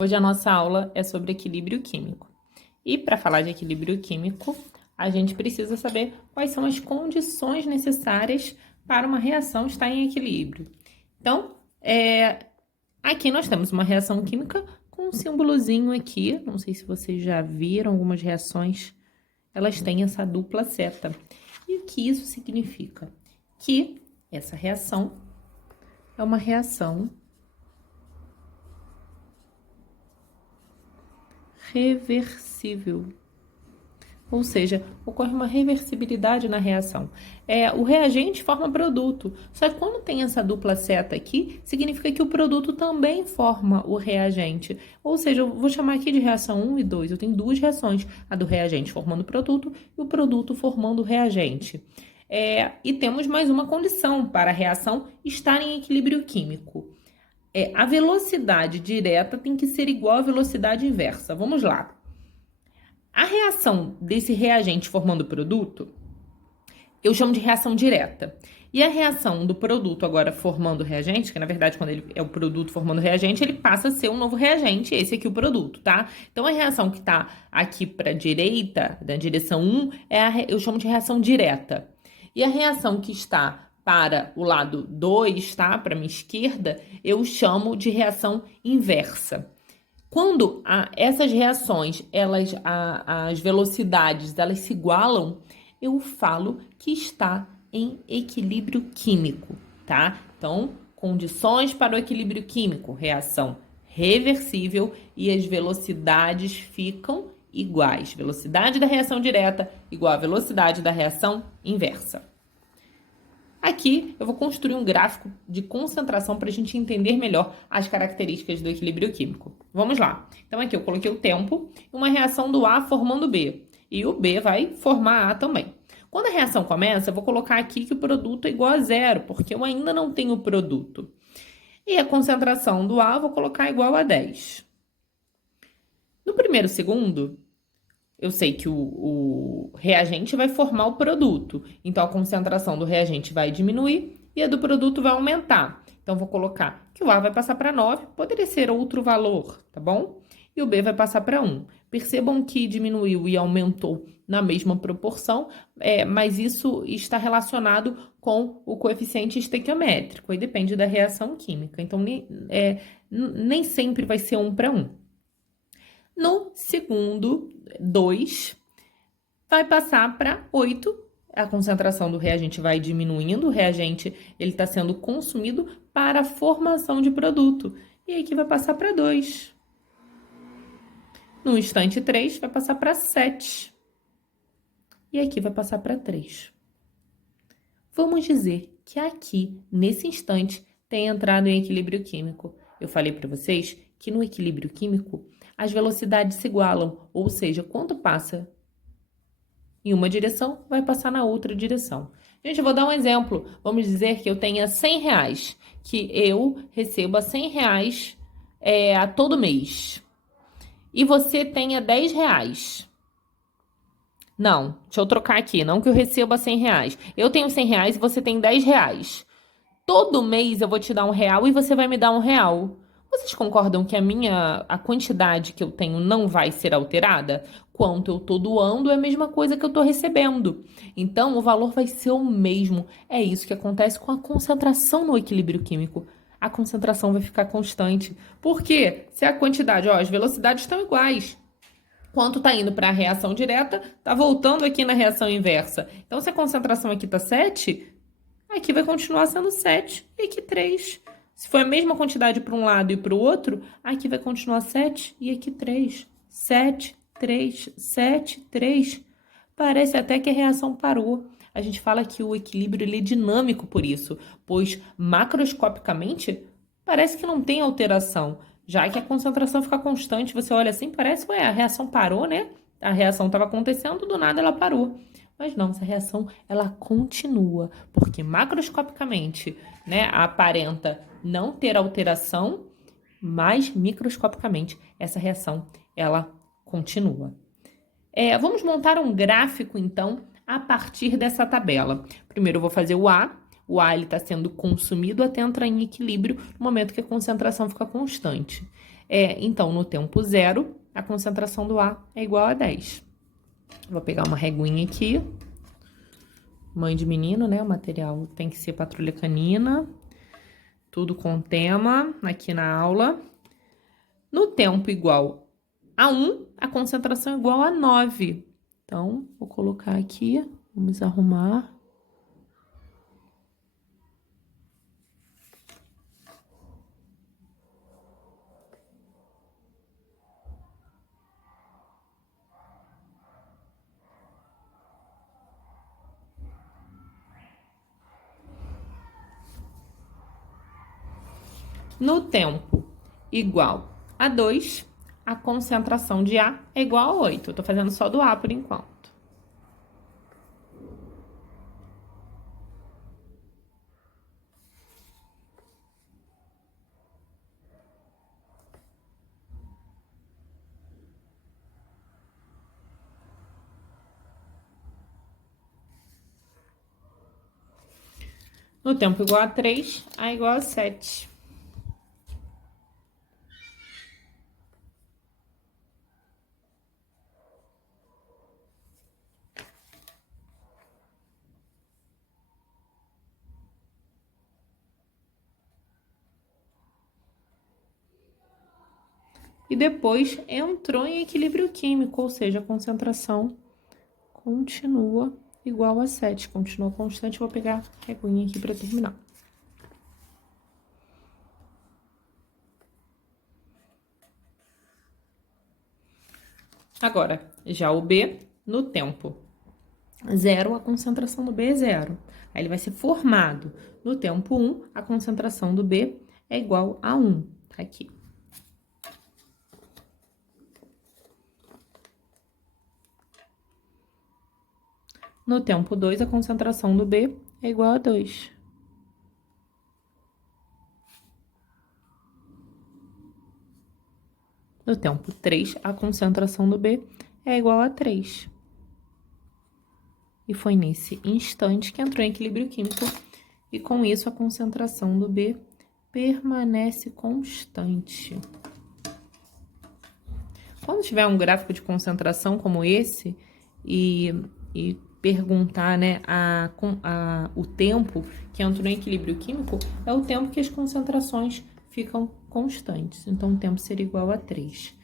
Hoje a nossa aula é sobre equilíbrio químico. E para falar de equilíbrio químico, a gente precisa saber quais são as condições necessárias para uma reação estar em equilíbrio. Então, aqui nós temos uma reação química com um símbolozinho aqui. Não sei se vocês já viram algumas reações, elas têm essa dupla seta. E o que isso significa? Que essa reação é uma reação reversível. Ou seja, ocorre uma reversibilidade na reação. O reagente forma produto, só que quando tem essa dupla seta aqui, significa que o produto também forma o reagente. Ou seja, eu vou chamar aqui de reação 1 e 2, eu tenho duas reações, a do reagente formando o produto e o produto formando o reagente. E temos mais uma condição para a reação estar em equilíbrio químico. A velocidade direta tem que ser igual à velocidade inversa. Vamos lá. A reação desse reagente formando o produto, eu chamo de reação direta. E a reação do produto agora formando o reagente, que na verdade quando ele é o produto formando o reagente, ele passa a ser um novo reagente, esse aqui é o produto, tá? Então a reação que tá aqui para a direita, da direção 1, eu chamo de reação direta. E a reação que está para o lado 2, tá? Para a minha esquerda, eu chamo de reação inversa. Quando essas reações, as velocidades, elas se igualam, eu falo que está em equilíbrio químico, tá? Então, condições para o equilíbrio químico, reação reversível e as velocidades ficam iguais. Velocidade da reação direta igual à velocidade da reação inversa. Aqui eu vou construir um gráfico de concentração para a gente entender melhor as características do equilíbrio químico. Vamos lá. Então aqui eu coloquei o tempo, uma reação do A formando B. E o B vai formar A também. Quando a reação começa, eu vou colocar aqui que o produto é igual a zero, porque eu ainda não tenho o produto. E a concentração do A eu vou colocar igual a 10. No primeiro segundo, eu sei que o reagente vai formar o produto. Então, a concentração do reagente vai diminuir e a do produto vai aumentar. Então, vou colocar que o A vai passar para 9, poderia ser outro valor, tá bom? E o B vai passar para 1. Percebam que diminuiu e aumentou na mesma proporção, mas isso está relacionado com o coeficiente estequiométrico, e depende da reação química. Então, nem sempre vai ser 1 para 1. No segundo, 2, vai passar para 8. A concentração do reagente vai diminuindo. O reagente está sendo consumido para a formação de produto. E aqui vai passar para 2. No instante 3, vai passar para 7. E aqui vai passar para 3. Vamos dizer que aqui, nesse instante, tem entrado em equilíbrio químico. Eu falei para vocês que no equilíbrio químico, as velocidades se igualam, ou seja, quanto passa em uma direção, vai passar na outra direção. Gente, eu vou dar um exemplo. Vamos dizer que eu tenha R$100, que eu receba R$100 a todo mês. E você tenha R$10. Não, deixa eu trocar aqui, não que eu receba R$100. Eu tenho R$100 e você tem R$10. Todo mês eu vou te dar R$1 e você vai me dar R$1. Vocês concordam que a quantidade que eu tenho não vai ser alterada? Quanto eu tô doando é a mesma coisa que eu tô recebendo. Então, o valor vai ser o mesmo. É isso que acontece com a concentração no equilíbrio químico. A concentração vai ficar constante. Por quê? Se a quantidade, as velocidades estão iguais. Quanto tá indo para a reação direta, tá voltando aqui na reação inversa. Então, se a concentração aqui tá 7, aqui vai continuar sendo 7 e aqui 3. Se for a mesma quantidade para um lado e para o outro, aqui vai continuar 7 e aqui 3. 7, 3, 7, 3. Parece até que a reação parou. A gente fala que o equilíbrio ele é dinâmico por isso, pois macroscopicamente parece que não tem alteração. Já que a concentração fica constante, você olha assim, parece que a reação parou, né? A reação estava acontecendo, do nada ela parou. Mas não, essa reação, ela continua, porque macroscopicamente, né, aparenta não ter alteração, mas microscopicamente essa reação, ela continua. Vamos montar um gráfico, então, a partir dessa tabela. Primeiro eu vou fazer o A. O A está sendo consumido até entrar em equilíbrio no momento que a concentração fica constante. Então, no tempo zero, a concentração do A é igual a 10. Vou pegar uma reguinha aqui. Mãe de menino, né? O material tem que ser patrulha canina. Tudo com tema aqui na aula. No tempo igual a 1, a concentração é igual a 9. Então, vou colocar aqui, vamos arrumar. No tempo igual a 2, a concentração de A é igual a 8. Eu tô fazendo só do A por enquanto. No tempo igual a 3, A é igual a 7. E depois entrou em equilíbrio químico, ou seja, a concentração continua igual a 7, continua constante. Vou pegar a reguinha aqui para terminar. Agora, já o B, no tempo 0, a concentração do B é 0. Aí ele vai ser formado. No tempo 1, a concentração do B é igual a 1. Tá aqui. No tempo 2, a concentração do B é igual a 2. No tempo 3, a concentração do B é igual a 3. E foi nesse instante que entrou em equilíbrio químico. E com isso, a concentração do B permanece constante. Quando tiver um gráfico de concentração como esse e perguntar, né, o tempo que entrou em equilíbrio químico, é o tempo que as concentrações ficam constantes. Então, o tempo seria igual a 3.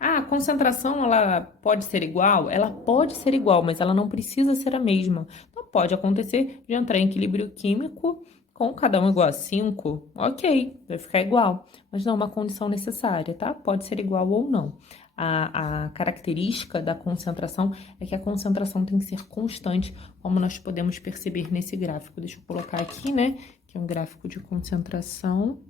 A concentração, ela pode ser igual? Ela pode ser igual, mas ela não precisa ser a mesma. Então, pode acontecer de entrar em equilíbrio químico com cada um igual a 5, ok, vai ficar igual. Mas não é uma condição necessária, tá? Pode ser igual ou não. A característica da concentração é que a concentração tem que ser constante, como nós podemos perceber nesse gráfico. Deixa eu colocar aqui, né? Que é um gráfico de concentração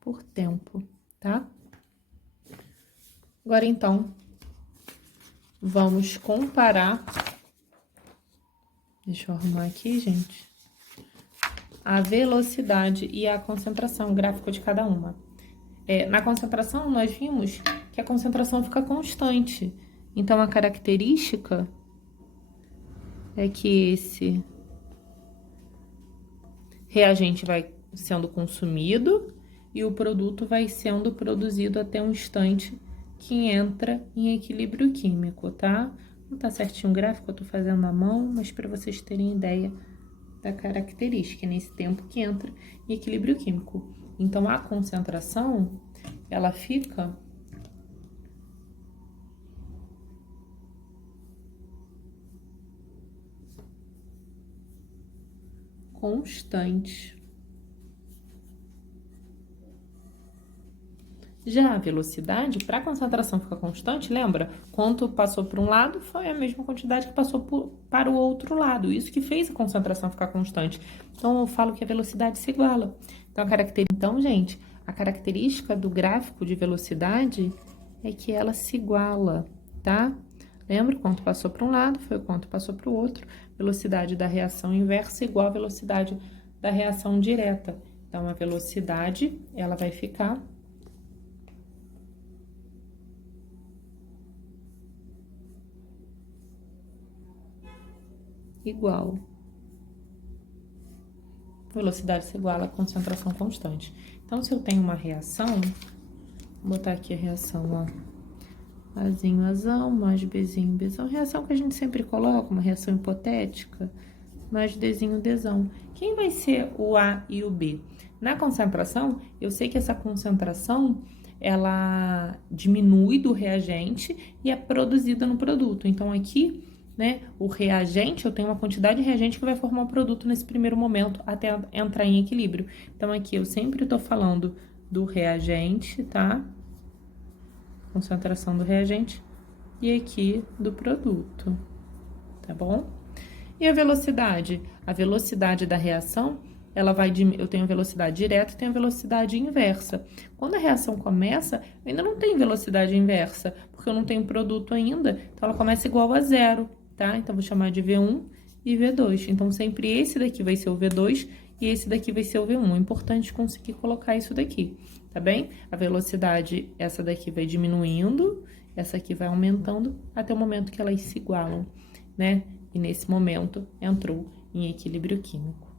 por tempo, tá? Agora, então, vamos comparar. Deixa eu arrumar aqui, gente. A velocidade e a concentração, o gráfico de cada uma. Na concentração, nós vimos que a concentração fica constante. Então, a característica é que esse reagente vai sendo consumido e o produto vai sendo produzido até um instante que entra em equilíbrio químico, tá? Não tá certinho o gráfico, eu tô fazendo à mão, mas para vocês terem ideia da característica, nesse tempo que entra em equilíbrio químico. Então, a concentração, ela fica constante. Já a velocidade, para a concentração ficar constante, lembra? Quanto passou para um lado foi a mesma quantidade que passou para o outro lado. Isso que fez a concentração ficar constante. Então, eu falo que a velocidade se iguala. Então, gente, a característica do gráfico de velocidade é que ela se iguala, tá? Lembra? Quanto passou para um lado foi o quanto passou para o outro. Velocidade da reação inversa igual a velocidade da reação direta. Então, a velocidade, ela vai ficar igual. Velocidade se iguala a concentração constante. Então, se eu tenho uma reação, vou botar aqui a reação, ó. Azinho, azão, mais Bzinho, Bzão. Reação que a gente sempre coloca, uma reação hipotética, mais Dzinho, Dzão. Quem vai ser o A e o B? Na concentração, eu sei que essa concentração, ela diminui do reagente e é produzida no produto. Então, aqui, né, o reagente, eu tenho uma quantidade de reagente que vai formar o produto nesse primeiro momento até entrar em equilíbrio. Então, aqui eu sempre tô falando do reagente, tá? Concentração do reagente e aqui do produto, tá bom? E a velocidade? A velocidade da reação, ela vai de... Eu tenho a velocidade direta e tenho a velocidade inversa. Quando a reação começa, eu ainda não tenho velocidade inversa, porque eu não tenho produto ainda, então ela começa igual a zero, tá? Então, vou chamar de V1 e V2. Então, sempre esse daqui vai ser o V2 e esse daqui vai ser o V1. É importante conseguir colocar isso daqui, tá bem? A velocidade, essa daqui vai diminuindo, essa aqui vai aumentando, até o momento que elas se igualam, né? E nesse momento entrou em equilíbrio químico.